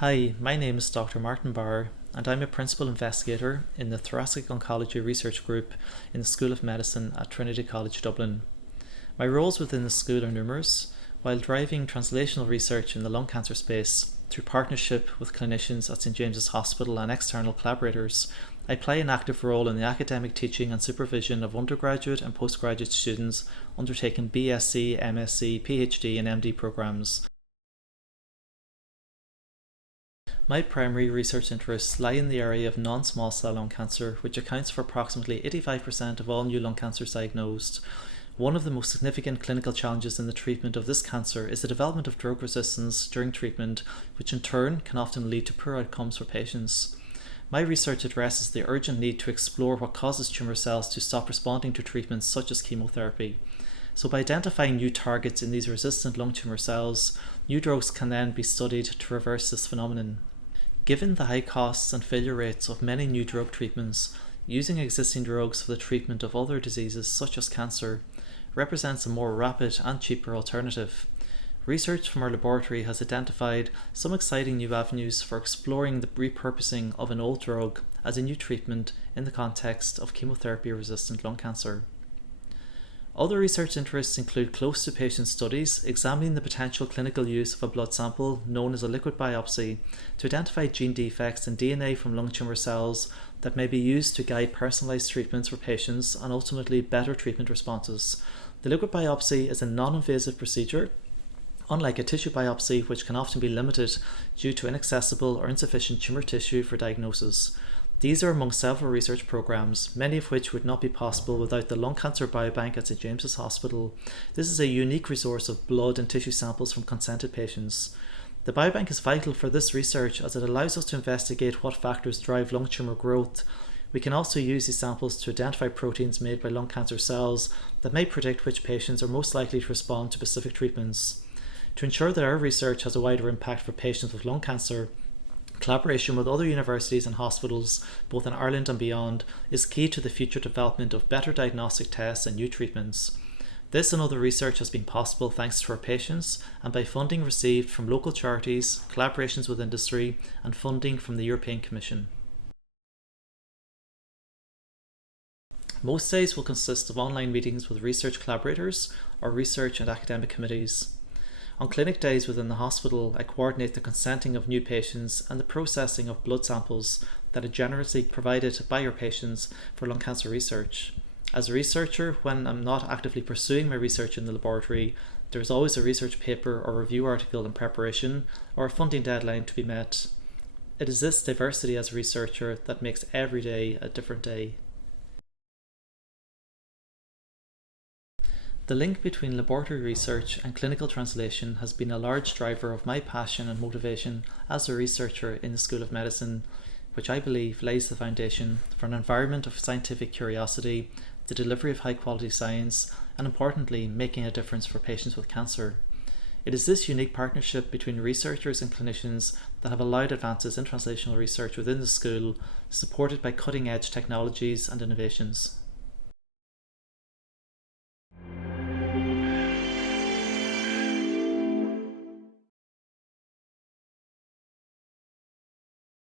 Hi, my name is Dr. Martin Barr, and I'm a Principal Investigator in the Thoracic Oncology Research Group in the School of Medicine at Trinity College, Dublin. My roles within the school are numerous, while driving translational research in the lung cancer space through partnership with clinicians at St James's Hospital and external collaborators. I play an active role in the academic teaching and supervision of undergraduate and postgraduate students undertaking BSc, MSc, PhD and MD programs. My primary research interests lie in the area of non-small cell lung cancer, which accounts for approximately 85% of all new lung cancers diagnosed. One of the most significant clinical challenges in the treatment of this cancer is the development of drug resistance during treatment, which in turn can often lead to poor outcomes for patients. My research addresses the urgent need to explore what causes tumour cells to stop responding to treatments such as chemotherapy. So by identifying new targets in these resistant lung tumour cells, new drugs can then be studied to reverse this phenomenon. Given the high costs and failure rates of many new drug treatments, using existing drugs for the treatment of other diseases such as cancer represents a more rapid and cheaper alternative. Research from our laboratory has identified some exciting new avenues for exploring the repurposing of an old drug as a new treatment in the context of chemotherapy-resistant lung cancer. Other research interests include close-to-patient studies examining the potential clinical use of a blood sample known as a liquid biopsy to identify gene defects in DNA from lung tumour cells that may be used to guide personalised treatments for patients and ultimately better treatment responses. The liquid biopsy is a non-invasive procedure, unlike a tissue biopsy, which can often be limited due to inaccessible or insufficient tumour tissue for diagnosis. These are among several research programs, many of which would not be possible without the Lung Cancer Biobank at St James's Hospital. This is a unique resource of blood and tissue samples from consented patients. The biobank is vital for this research as it allows us to investigate what factors drive lung tumour growth. We can also use these samples to identify proteins made by lung cancer cells that may predict which patients are most likely to respond to specific treatments. To ensure that our research has a wider impact for patients with lung cancer, collaboration with other universities and hospitals, both in Ireland and beyond, is key to the future development of better diagnostic tests and new treatments. This and other research has been possible thanks to our patients and by funding received from local charities, collaborations with industry, and funding from the European Commission. Most days will consist of online meetings with research collaborators or research and academic committees. On clinic days within the hospital, I coordinate the consenting of new patients and the processing of blood samples that are generously provided by our patients for lung cancer research. As a researcher, when I'm not actively pursuing my research in the laboratory, there is always a research paper or review article in preparation or a funding deadline to be met. It is this diversity as a researcher that makes every day a different day. The link between laboratory research and clinical translation has been a large driver of my passion and motivation as a researcher in the School of Medicine, which I believe lays the foundation for an environment of scientific curiosity, the delivery of high quality science, and importantly, making a difference for patients with cancer. It is this unique partnership between researchers and clinicians that have allowed advances in translational research within the school, supported by cutting edge technologies and innovations.